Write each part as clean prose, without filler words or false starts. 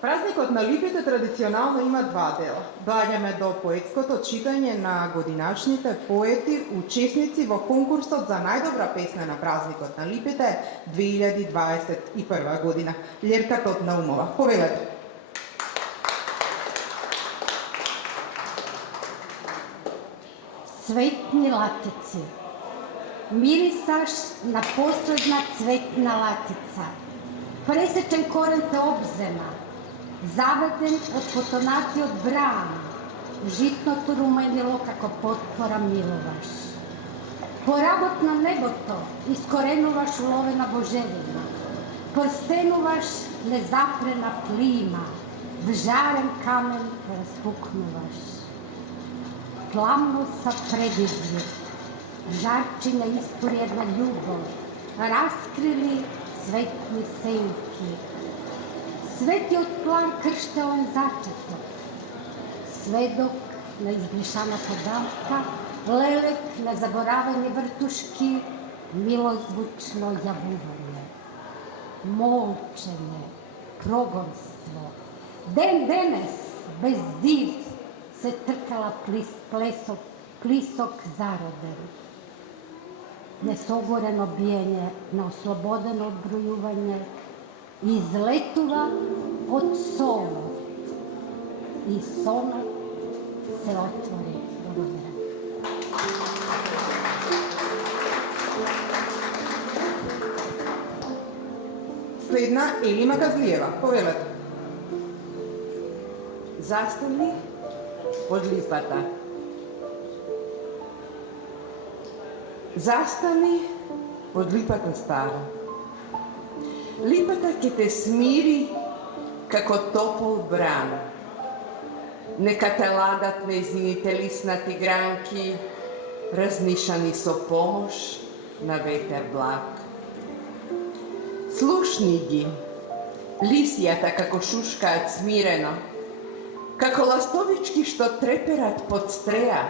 Празникот на липите традиционално има два дела. Доаѓаме до поетското читање на годинашните поети, учесници во конкурсот за најдобра песна на празникот на липите 2021 година. Лерка Тотнаумова, повелете. Цветни латици. Мирисаш на последна цветна латица. Пресечен корен те обзема. Заведен од потонатиот бран. Житното руменило како потпора милуваш. Поработ на небото искоренуваш уловена божевина. Прстенуваш незапрена плима. В жарен камен разпукнуваш. Пламно са предизвик. Жарчина истори една љубов. Раскрили светни сенки. Светиот план крштелен зачеток, сведок на изблишаната дамка, лелек на заборавени вртушки, милозвучно јавување, молчење, прогонство. Ден денес, без див, се тркала плисок зароден. Несогорено биење на ослободено одбројување, излетува од сонот и сонот се отвори. Благодаря. Следна Елина Газлиева, повелете. Застани од липата. Застани од липата стара. Липата ќе те смири како топол бран. Нека те ладат нејзините лиснати гранки, разнишани со помош на ветер благ. Слушни ги, лисијата како шушкаат смирено, како ластовички што треперат под стреја,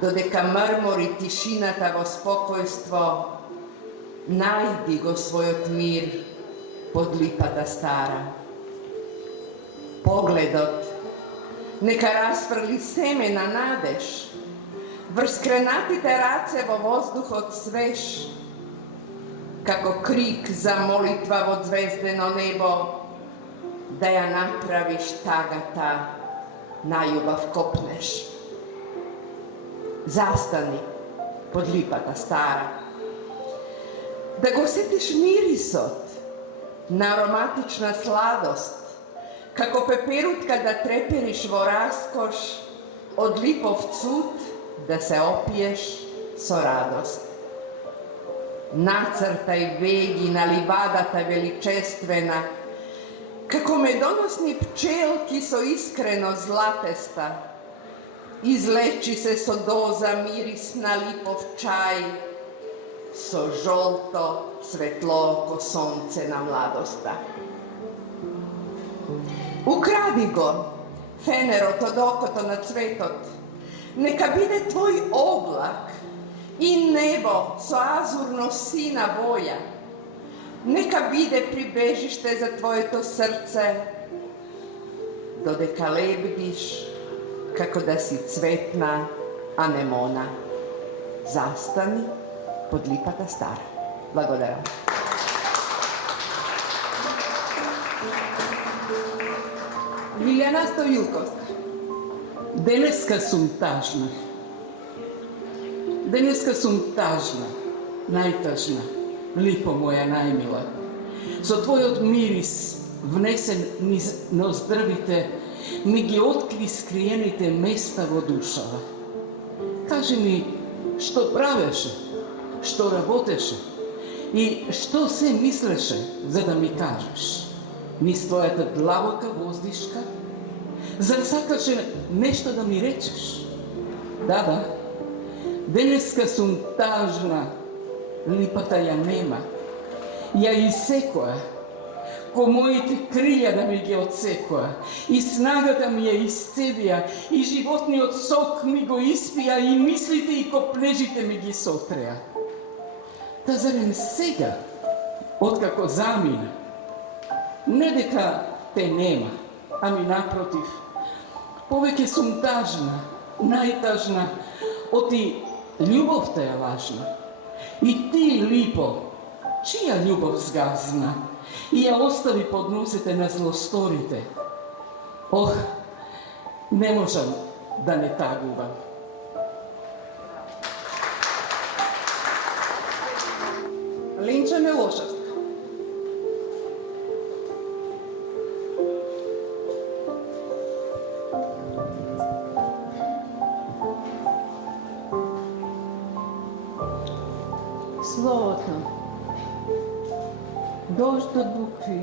додека мрмори тишината во спокојство, најди го својот мир под липата стара. Погледот нека расфрли семе на надеж, врз кренатите раце во воздухот свеж, како крик за молитва во звездено небо, да ја направиш тагата, најубав копнеш. Застани под липата стара. Да го сетиш мирисот на ароматична сладост, како пеперутка да трепериш во раскош, од липов цуд да се опиеш со радост. Нацртај веги на ливадата величествена, како медоносни пчелки со искрено златеста. Излечи се со доза мирис на липов чај, со жолто светлооко сонце на младоста. Укради го фенерот од окото на цветот, нека биде твој облак и небо со азурно сина боја, нека биде прибежиште за твоето срце, додека лебдиш како да си цветна анемона. Застани под липата стара. Благодарам. Лилјана Стојилковска. Денеска сум тажна. Денеска сум тажна, најтажна, липо моја најмила. Со твојот мирис, внесен низ ноздрвите, ми ги откри скриените места во душава. Кажи ми, што правеше, што работеше и што се мислеше за да ми кажеш? Низ твојата длабока воздишка? Зар сакаше нешто да ми речеш? Да, денеска сум тажна, липата ја нема. Ја исекоа, ко моите крилја да ми ги отсекоа, и снагата ми ја исцедија, и животниот сок ми го испија, и мислите и копнежите ми ги сотреа. Та зарем сега, откако замина, не дека те нема, ами напротив, повеќе сум тажна, најтажна, оти љубовта е лажна. И ти, Липо, чија љубов згазна и ја остави под носите на злосторите? Ох, не можам да не тагувам. Ленча Милошевска. Словото. Дожд од букви,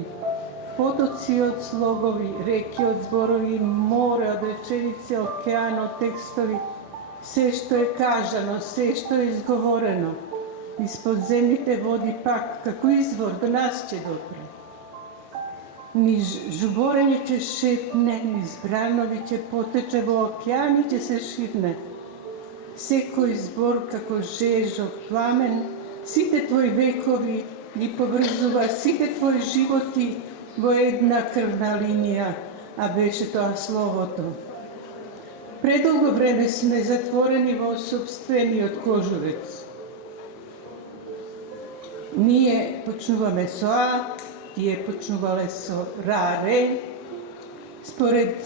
потоци од слогови, реки од зборови, море од реченици, океан од текстови, се што е кажано, се што е изговорено, испод земните води пак, како извор до нас ќе допре. Ни жуборење ќе шепне, ни збранови ќе потече, во океани ќе се ширне. Секој збор како жежок пламен, сите твои векови ги поврзува, сите твои животи во една крвна линија, а беше тоа словото. Предолго време сме затворени во собствениот кожурец. Ние почнуваме со А, тие почнувале со Ра, Ре, според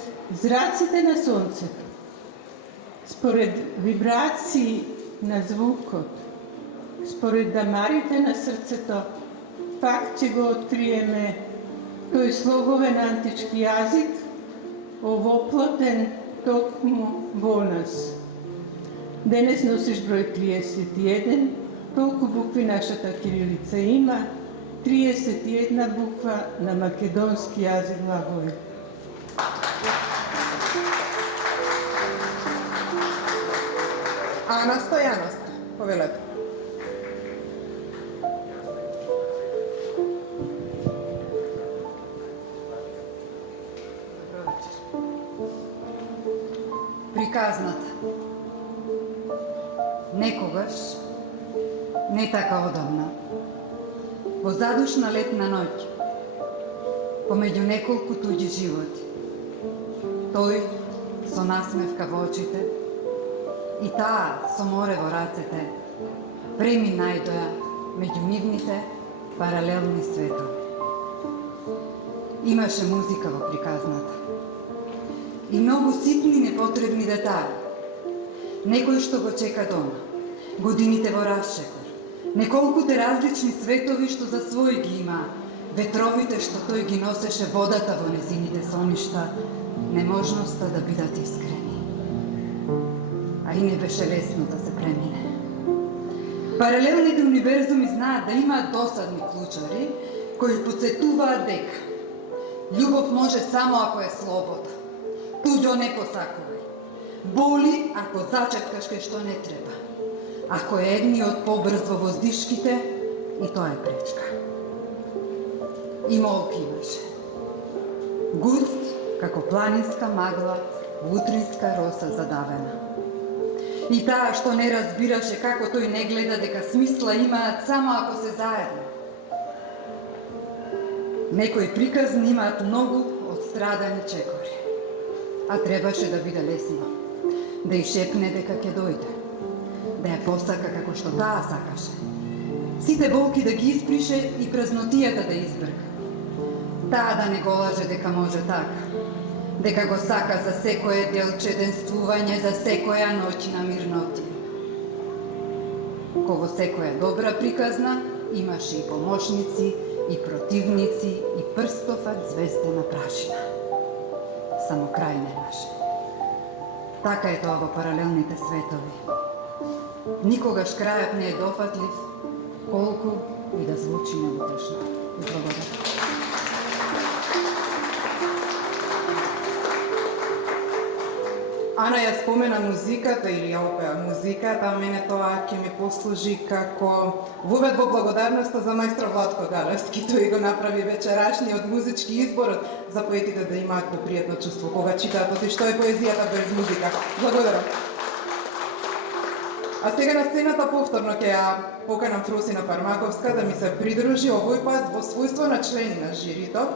зраците на сонцето, според вибрации на звукот, според дамарите на срцето, пак ќе го откриеме тој слоговен антички јазик, овоплотен токму во нас. Денес носиш број 31, толку букви нашата кирилица има, 31 буква на македонски јазик глаголи. Ана Стојановска, повелете. Приказната. Некогаш, не така одамна, во задушна летна ноќ, помеѓу неколку туѓи животи, тој со насмевка во очите и таа со море во рацете, преми најдоја меѓу нивните паралелни светови. Имаше музика во приказната и многу ситни непотребни детали. Некој што го чека дома, годините во расчекор, неколкуте различни светови што за свој ги има, ветровите што тој ги носеше, водата во незините соништа, неможноста да бидат искрени. А и не беше лесно да се премине. Паралелните универзуми знаат да имаат досадни клучари кои подсетуваат дека љубов може само ако е слобода. Туѓо не посакувај. Боли ако зачепкаш кај што не треба. Ако е едниот побрз во воздишките, и тоа е пречка. И молки имаше. Густ како планинска магла, во утринска роса задавена. И таа што не разбираше како тој не гледа дека смисла имаат само ако се заедно. Некои приказни имаат многу отстрадани чекори, а требаше да биде лесно, да ја шепне дека ќе дојде, да ја посака како што таа сакаше. Сите болки да ги исприше и празнотијата да избрка. Таа да не го лаже дека може така, дека го сака за секое делче денствување, за секоја ноќна мирнотија. Ко во секоја добра приказна имаше и помошници, и противници, и прстофат звездена прашина. Само крај немаше. Така е тоа во паралелните светови. Никогаш крајот не е дофатлив, колку и да звучи неутешно. И благодарам. Ана ја спомена музиката или ја опеа музиката, а мене тоа ќе ми послужи како вовед во благодарноста за мајстро Владко Галевски. Тој го направи вечерашниот музички избор за поетите да имаат попријатно чувство кога читаат оти што е поезијата без музика. Благодарам. А сега на сцената повторно ќе ја поканам Фросина Пармаковска да ми се придружи овој пат во својство на член на жирито,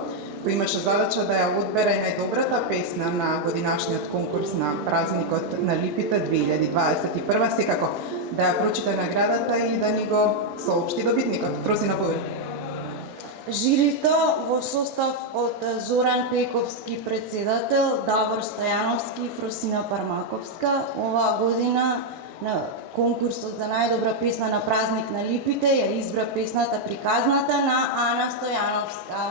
кој имаше задача да ја одбере најдобрата песна на годинашниот конкурс на празникот на липите 2021, секако да ја прочита наградата и да ни го соопшти добитникот. Проси на повеќе. Жирито во состав од Зоран Пековски председател, Давор Стојановски и Фросина Пармаковска оваа година на конкурсот за најдобра песна на празник на липите ја избра песната Приказната на Ана Стојановска.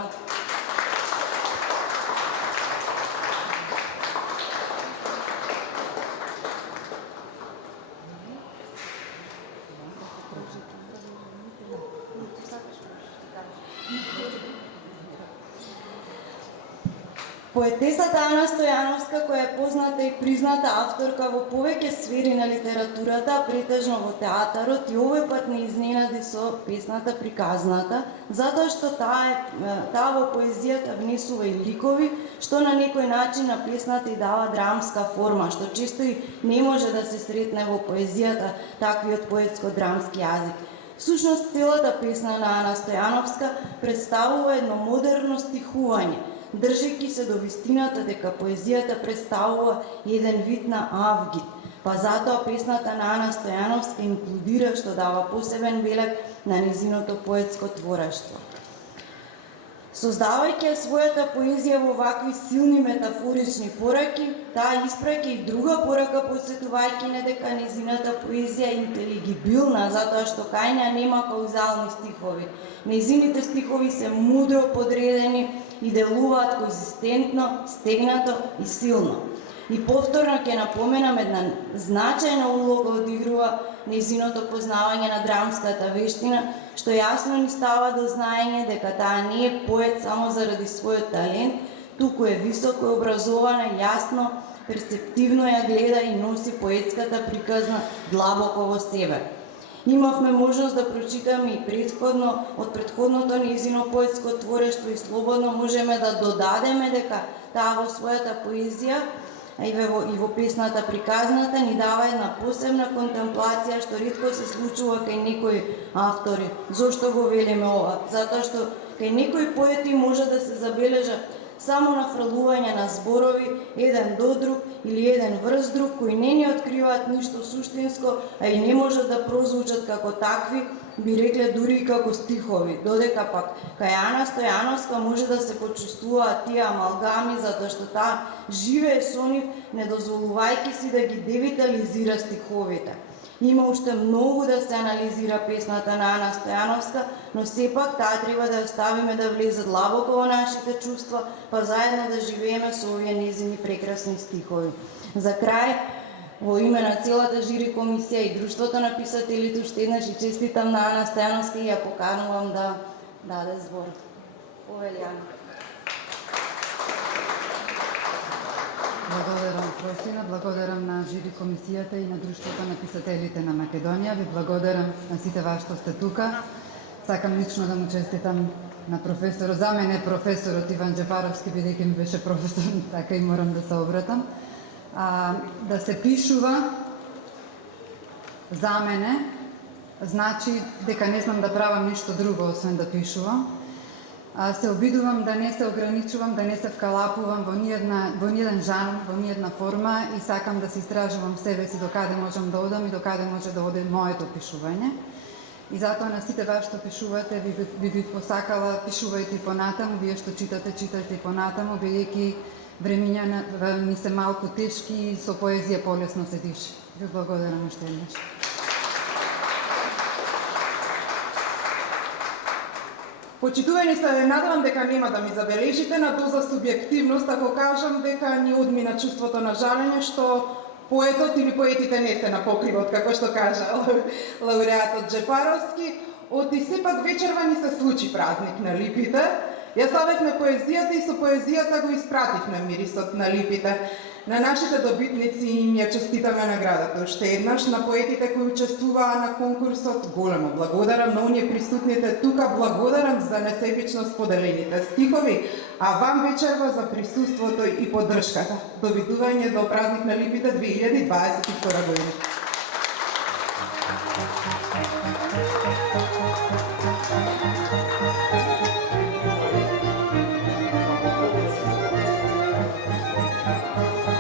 Поетесата Ана Стојановска, која е позната и призната авторка во повеќе сфери на литературата, претежно во театарот, и овој пат не изненади со песната Приказната, затоа што таа во поезијата внесува и ликови, што на некој начин на песната и дава драмска форма, што често и не може да се сретне во поезијата таквиот поетско-драмски јазик. Всушност, целата песна на Ана Стојановска представува едно модерно стихување, држејќи се до вистината дека поезијата представува еден вид на авгит, па затоа песната на Ана Стојановска инклудира, што дава посебен белег на незиното поетско творештво. Создавајќи својата поезија во вакви силни метафорични пораки, таа испраќа и друга порака, подсетувајќи на дека незината поезија е интелигибилна, затоа што кај неа нема каузални стихови. Незините стихови се мудро подредени и делуваат конзистентно, стегнато и силно. И повторно ќе напоменам една значајна улога одигрува незиното познавање на драмската вештина, што јасно ни става до знаење дека таа не е поет само заради својот талент, туку е високо образована, јасно, перцептивно ја гледа и носи поетската приказна длабоко во себе. Имавме можност да прочитаме и од претходното незино поетско творештво и слободно можеме да додадеме дека таа во својата поезија и во песната Приказната ни дава една посебна контемплација што ретко се случува кај некои автори. Зошто го велиме ова? Затоа што кај некои поети може да се забележа само нафрлување на зборови, еден до друг или еден врз друг, кои не ни откриваат ништо суштинско, а и не можат да прозвучат како такви, би рекле дури и како стихови, додека пак кај Ана Стојановска може да се почувствуваат тие амалгами, затоа што таа живее со нив, не дозволувајќи си да ги девитализира стиховите. Има уште многу да се анализира песната на Ана Стојановска, но сепак таа треба да ја ставиме да влезе длабоко во нашите чувства, па заедно да живееме со овие незини прекрасни стихови. За крај, во име на целата жири комисија и Друштвото на писателите, уште еднаш и честитам на Ана Стојановска и ја поканувам да даде збор. Повелјано. Благодарам, Фросина, благодарам на жири комисијата и на Друштвото на писателите на Македонија. Ви благодарам на сите вас што сте тука. Сакам лично да му честитам на професорот, за мене професорот Иван Джафаровски, бидејќи ми беше професор, така и морам да се обратам. Да се пишува за мене значи дека не знам да правам ништо друго освен да пишувам. Се обидувам да не се ограничувам, да не се вкалапувам во ниеден жанр, во ниедна форма и сакам да се истражувам себе си докаде можам да одам и докаде може да оде моето пишување. И затоа на сите вас што пишувате би посакала, пишувајте и понатаму, вие што читате, читајте и понатаму, бидејќи времињата ни се малку тешки и со поезија полесно се диши. Ви благодарам уште еднаш. Почитувани се, надевам дека нема да ми забележите на доза субјективност ако кажам дека ни одмина чувството на жалење што поетот или поетите не се на покривот, како што кажа лауреатот Джепаровски. И сепак вечерва ни се случи празник на липите. Ја ставевме поезијата и со поезијата го испративме мирисот на липите. На нашите добитници им ја честитаме наградата. Уште еднаш на поетите кои учествуваа на конкурсот, големо благодарам, на оние присутните тука, благодарам за несебично споделените стихови, а вам вечерва за присуството и поддршката. Довидување до празник на липите 2022 година. Thank